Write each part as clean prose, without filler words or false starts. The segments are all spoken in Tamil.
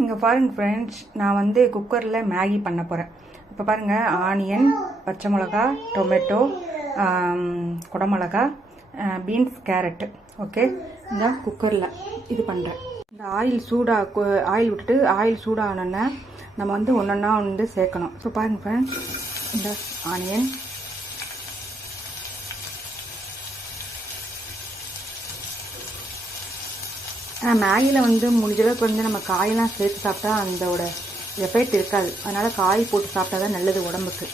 இங்கே பாருங்கள் ஃப்ரெண்ட்ஸ், நான் வந்து குக்கரில் மேகி பண்ண போகிறேன். இப்போ பாருங்கள், ஆனியன், பச்சை மிளகா, டொமேட்டோ, குடமிளகா, பீன்ஸ், கேரட்டு. ஓகே, இந்த குக்கரில் இது பண்ணுறேன். இந்த ஆயில் விட்டுட்டு ஆயில் சூடாகணுன்னா நம்ம வந்து ஒன்றா வந்து சேர்க்கணும். ஸோ பாருங்கள் ஃப்ரெண்ட்ஸ், இந்த ஆனியன், ஆனால் மேகியில் வந்து முடிஞ்சளவுக்கு வந்து நம்ம காயெல்லாம் சேர்த்து சாப்பிட்டா அந்தோட எஃபெக்ட் இருக்காது. அதனால் காய் போட்டு சாப்பிட்டா தான் நல்லது உடம்புக்கு.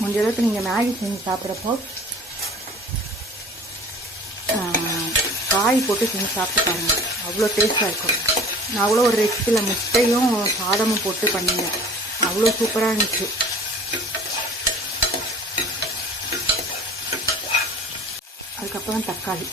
முடிஞ்சளவுக்கு நீங்கள் மேகி செஞ்சு சாப்பிட்றப்போ காய் போட்டு செஞ்சு சாப்பிட்டு பாருங்கள், அவ்வளோ டேஸ்ட்டாக இருக்கும். நான் அவ்வளோ ஒரு ரெசிப்பியில் முட்டையும் சாதமும் போட்டு பண்ணிங்க, அவ்வளோ சூப்பராக இருந்துச்சு. அதுக்கப்புறம் தக்காளி,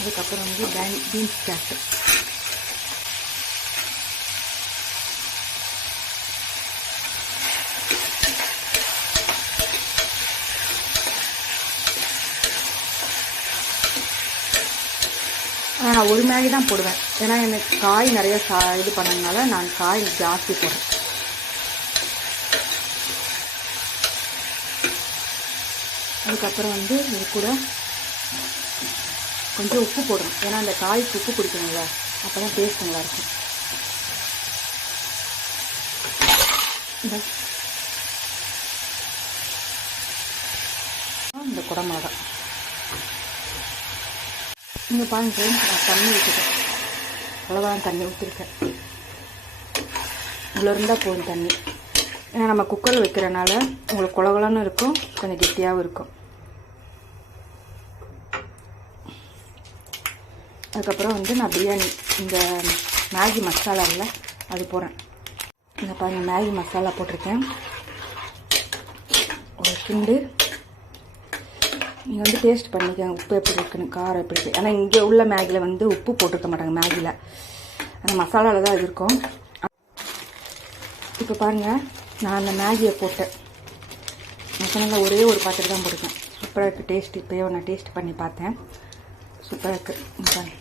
அதுக்கப்புறம் வந்து பீன்ஸ், கேரட்டு, நான் ஒரு மேகி தான் போடுவேன். ஏன்னா எனக்கு காய் நிறைய இது பண்ணதுனால நான் காய் ஜாஸ்தி போடுறேன். அதுக்கப்புறம் வந்து இது கூட கொஞ்சம் உப்பு போடணும். ஏன்னா அந்த காய்க்கு உப்பு பிடிக்கணும்ல, அப்போ தான் டேஸ்ட் நல்லாயிருக்கும். இந்த குடமிளகா நீங்கள் பாருங்க, நான் தண்ணி ஊற்றிட்டேன். அவ்வளோதான் தண்ணி ஊற்றிருக்கேன். இவ்வளோ இருந்தால் போதும் தண்ணி. ஏன்னா நம்ம குக்கரில் வைக்கிறனால உங்களுக்கு குழகுலன்னு இருக்கும், கொஞ்சம் கெட்டியாகவும் இருக்கும். அதுக்கப்புறம் வந்து நான் பிரியாணி இந்த மேகி மசாலா இல்லை அது போடுறேன். இந்த பாருங்கள், மேகி மசாலா போட்டிருக்கேன். ஒரு கிண்டு நீங்கள் வந்து டேஸ்ட் பண்ணிக்கோங்க, உப்பு எப்படி இருக்குன்னு, காரம் எப்படி இருக்குது. ஆனால் இங்கே உள்ள மேகியில் வந்து உப்பு போட்டிருக்க மாட்டாங்க. மேகியில் அந்த மசாலாவில் தான் இது இருக்கும். இப்போ பாருங்கள், நான் அந்த மேகியை போட்டேன். மசாலா ஒரே ஒரு பாத்திரம் தான் போட்டிருக்கேன். சூப்பராக இருக்குது டேஸ்ட். இப்போயே நான் டேஸ்ட் பண்ணி பார்த்தேன், சூப்பராக இருக்குது.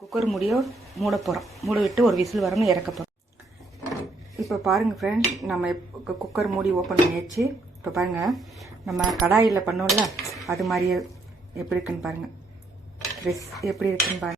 குக்கர் மூட போகிறோம். மூட விட்டு ஒரு விசில் வரணும், இறக்க போகிறோம். இப்போ பாருங்கள் ஃப்ரெண்ட்ஸ், நம்ம குக்கர் மூடி ஓப்பன் பண்ணியாச்சு. இப்போ பாருங்கள், நம்ம கடாயில் பண்ணோம்ல அது மாதிரியே எப்படி இருக்குன்னு பாருங்கள், எப்படி இருக்குன்னு பாருங்கள்.